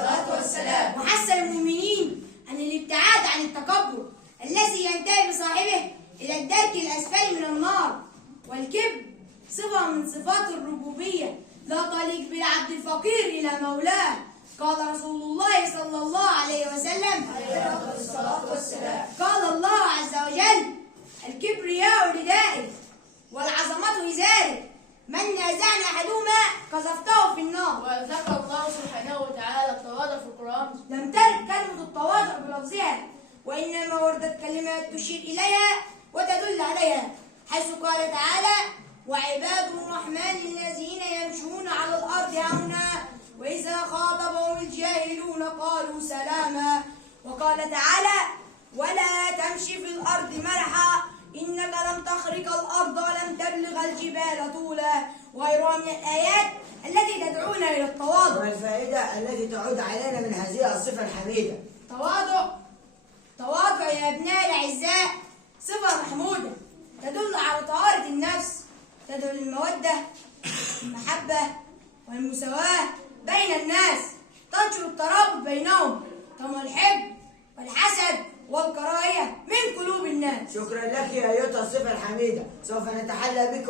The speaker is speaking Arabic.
الصلاة والسلام. وحث المؤمنين عن الابتعاد عن التكبر الذي ينتهي بصاحبه إلى الدرك الأسفل من النار. والكبر صفة من صفات الربوبية لا تليق بالعبد الفقير إلى مولاه. قال رسول الله صلى الله عليه وسلم عليه الصلاة والسلام. قال الله عز وجل: الكبرياء ردائي والعظمة إزاري، من نازعني أحدهما قذفته في النار. وذكر الله سبحانه وتعالى التواضع في القرآن. لم ترد كلمة التواضع بلفظها، وإنما وردت كلمات تشير إليها وتدل عليها، حيث قال تعالى: وعباد الرحمن الذين يمشون على الأرض هونا وإذا خاطبهم الجاهلون قالوا سلاما. وقال تعالى: ولا تمشي في الأرض مرحا إنك لم تخرق الأرض ولم تبلغ الجبال طولا. وغيرها من الآيات التي تدعونا إلى التواضع. والفائدة التي تعود علينا من هذه الصفة الحميدة: تواضع يا أبناء الأعزاء صفة محمودة تدل على طهارة النفس، تدعو للمودة والمحبة والمساواة بين الناس، تنشر الترابط بينهم كما الحب والحسد والكراهية من قلوب الناس. شكرا لك يا أيتها الصفة الحميدة. سوف نتحلى بك